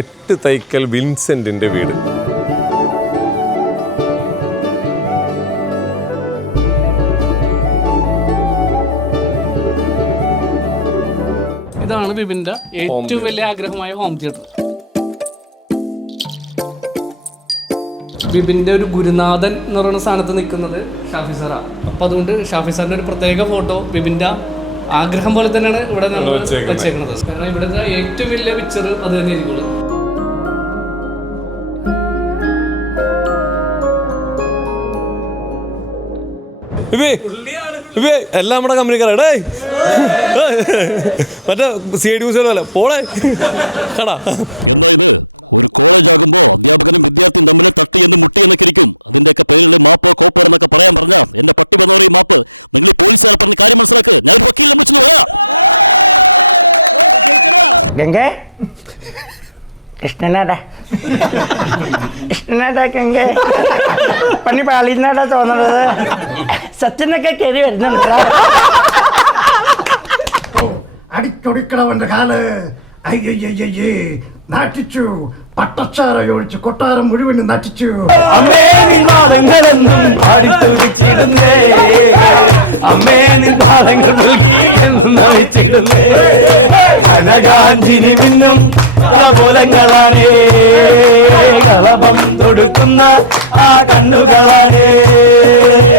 എട്ട് തൈക്കൽ വിൻസെന്റിന്റെ വീട്. ഇതാണ് ബിബിന്റെ ഏറ്റവും വലിയ ആഗ്രഹമായ ഹോം തിയേറ്റർ. ബിബിന്റെ ഒരു ഗുരുനാഥൻ എന്ന് പറയുന്ന സ്ഥാനത്ത് നിൽക്കുന്നത് ഷാഫി സാറാണ് അപ്പൊ അതുകൊണ്ട് ഷാഫി സാറിന്റെ ഒരു പ്രത്യേക ഫോട്ടോ ബിബിന്റെ ആഗ്രഹം പോലെ തന്നെയാണ് ഇവിടെ നമ്മൾ വെച്ചേക്കുന്നത്. വെച്ചേക്കുന്നത്. കാരണം ഇവിടുത്തെ ഏറ്റവും വലിയ പിക്ചർ അത് തന്നെ ഇരിക്കുള്ളൂ എല്ലാം നമ്മുടെ കമ്പനിക്കാരാ ഡേ മറ്റേ സി ഐ ഡി പോലെ പോളെ. കടാ. ഗംഗേ. കൃഷ്ണനാടാ. ഗംഗേ പണി പാളിന്നാട്ടാ തോന്നുന്നത് സച്ചിനൊക്കെ കയറി വരുന്നുണ്ട് അടിച്ചൊടിക്കണവന്റെ കാൽ. അയ്യയ്യേ നാട്ടിച്ചു ചോദിച്ചു കൊട്ടാരം മുഴുവനും നട്ടിച്ചു അമ്മേ നിൻ പാദങ്ങളെന്നും പാടിത്തുടിച്ചിടുന്നേ അമ്മേ നിൻ പാദങ്ങൾ നയിച്ചിടുന്നേ കനകാഞ്ചിനി മിന്നും കളപോലങ്ങളാണേ കളപം തൊടുക്കുന്ന ആ കണ്ണുകളാണേ.